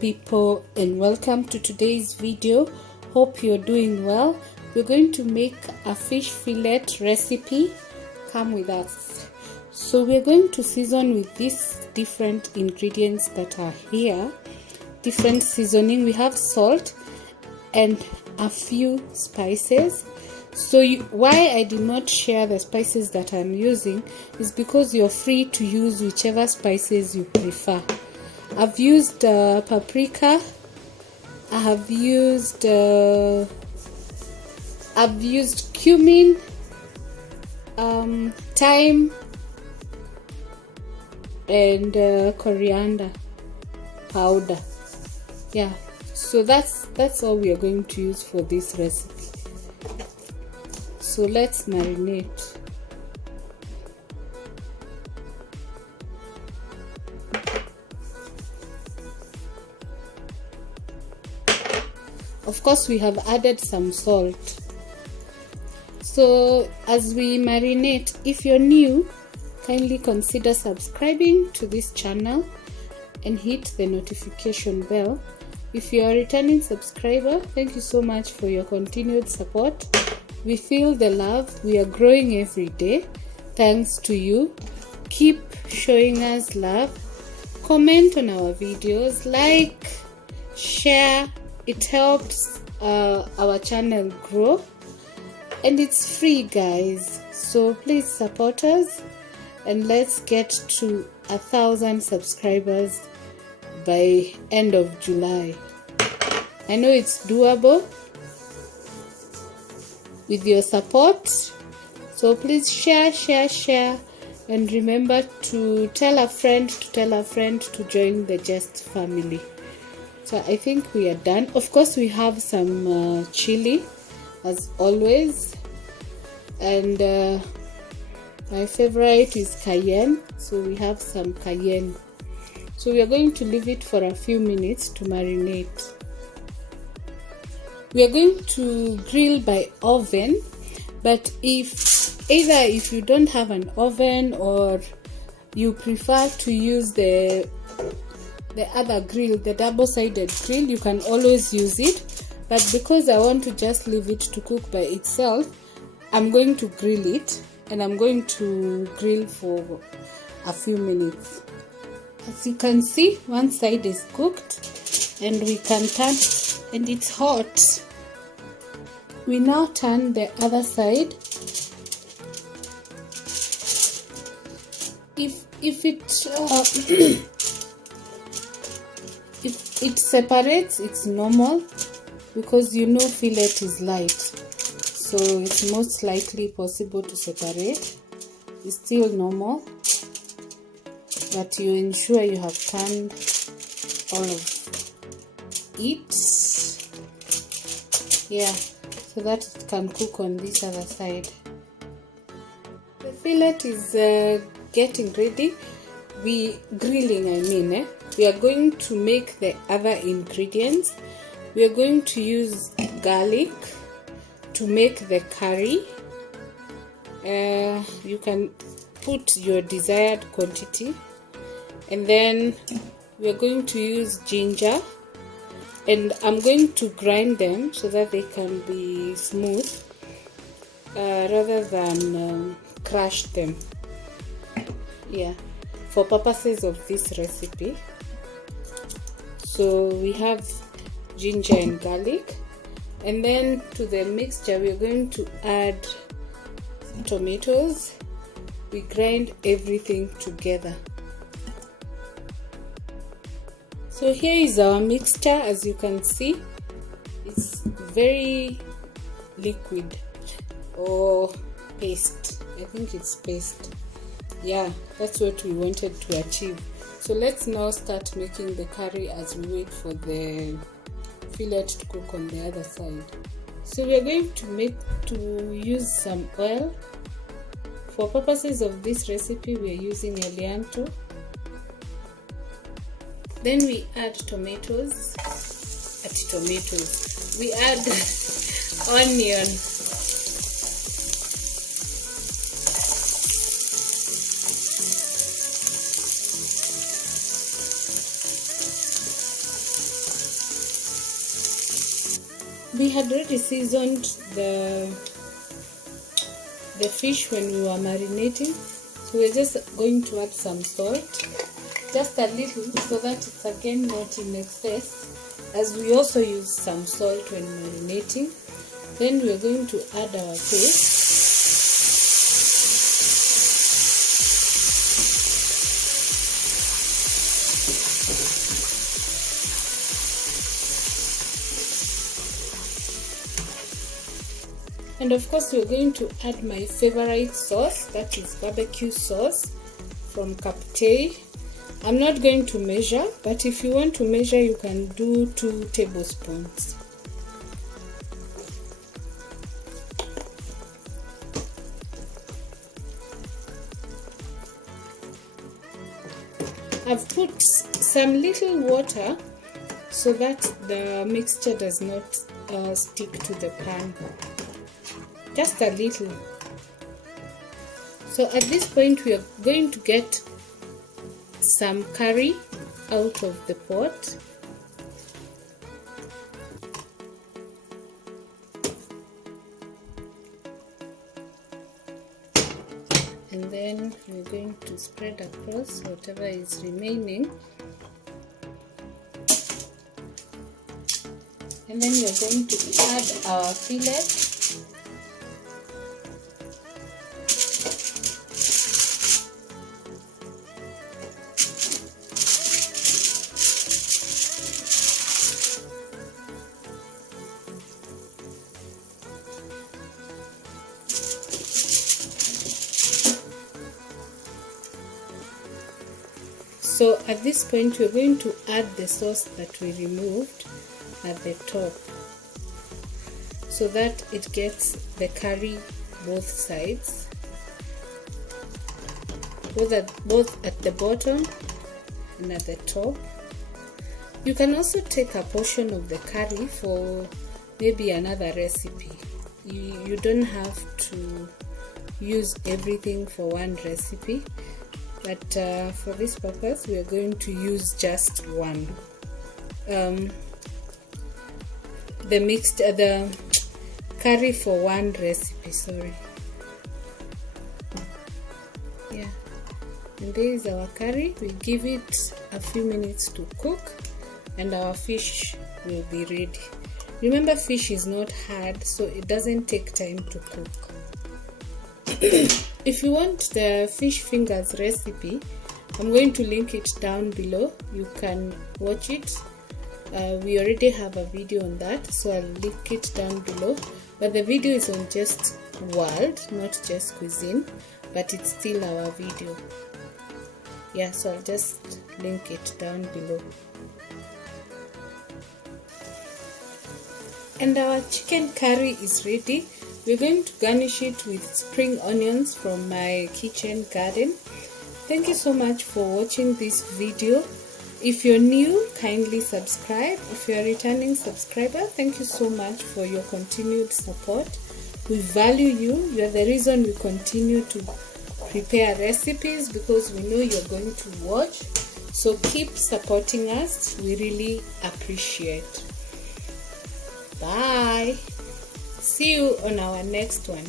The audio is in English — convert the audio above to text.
people, and welcome to today's video. Hope you're doing well. We're going to make a fish fillet recipe. Come with us. So we're going to season with these different ingredients that are here. Different seasoning. We have salt and a few spices. So why I did not share the spices that I'm using is because you're free to use whichever spices you prefer. I've used paprika. I have used cumin, thyme, and coriander powder. Yeah, so that's all we are going to use for this recipe. So let's marinate. Of course, we have added some salt. So as we marinate, if you're new, kindly consider subscribing to this channel and hit the notification bell. If you are a returning subscriber, thank you so much for your continued support. We feel the love. We are growing every day. Thanks to you. Keep showing us love. Comment on our videos, like, share. It helps our channel grow, and it's free, guys. So please support us, and let's get to 1,000 subscribers by end of July. I know it's doable with your support. So please share, and remember to tell a friend to join the Jest family. So I think we are done. Of course, we have some chili as always, and my favorite is cayenne, so we have some cayenne. So we are going to leave it for a few minutes to marinate. We are going to grill by oven, but if you don't have an oven or you prefer to use the other grill, the double-sided grill, you can always use it. But because I want to just leave it to cook by itself, I'm going to grill it, and I'm going to grill for a few minutes. As you can see, one side is cooked, and we can turn, and it's hot. We now turn the other side. If it separates, it's normal, because you know fillet is light, so it's most likely possible to separate. It's still normal, but you ensure you have turned all of it, yeah, so that it can cook on this other side. The fillet is getting ready. We are going to make the other ingredients. We are going to use garlic to make the curry. You can put your desired quantity, and then we are going to use ginger, and I'm going to grind them so that they can be smooth rather than crush them, yeah, for purposes of this recipe. So we have ginger and garlic, and then to the mixture we're going to add tomatoes. We grind everything together. So here is our mixture. As you can see, it's very liquid, or paste. I think it's paste. Yeah, that's what we wanted to achieve. So let's now start making the curry as we wait for the fillet to cook on the other side. So we are going to use some oil. For purposes of this recipe, we are using Elianto. Then we add tomatoes. We add onion. We had already seasoned the fish when we were marinating, so we're just going to add some salt, just a little, so that it's again not in excess, as we also use some salt when marinating. Then we're going to add our paste. And of course we're going to add my favorite sauce, that is barbecue sauce from Captei. I'm not going to measure, but if you want to measure you can do 2 tablespoons. I've put some little water so that the mixture does not stick to the pan. Just a little. So at this point we are going to get some curry out of the pot. And then we're going to spread across whatever is remaining. And then we're going to add our fillet. So at this point we're going to add the sauce that we removed at the top, so that it gets the curry both sides, both at the bottom and at the top. You can also take a portion of the curry for maybe another recipe. You don't have to use everything for one recipe, but for this purpose we are going to use just one. The curry for one recipe, sorry. Yeah, and there is our curry. We give it a few minutes to cook and our fish will be ready. Remember, fish is not hard, so it doesn't take time to cook. If you want the fish fingers recipe, I'm going to link it down below. You can watch it. We already have a video on that, so I'll link it down below. But the video is on Jest World, not Jest Cuisine, but it's still our video. Yeah, so I'll just link it down below. And our chicken curry is ready. We're going to garnish it with spring onions from my kitchen garden. Thank you so much for watching this video. If you're new, kindly subscribe. If you're a returning subscriber, thank you so much for your continued support. We value you. You're the reason we continue to prepare recipes, because we know you're going to watch. So keep supporting us. We really appreciate. Bye. See you on our next one.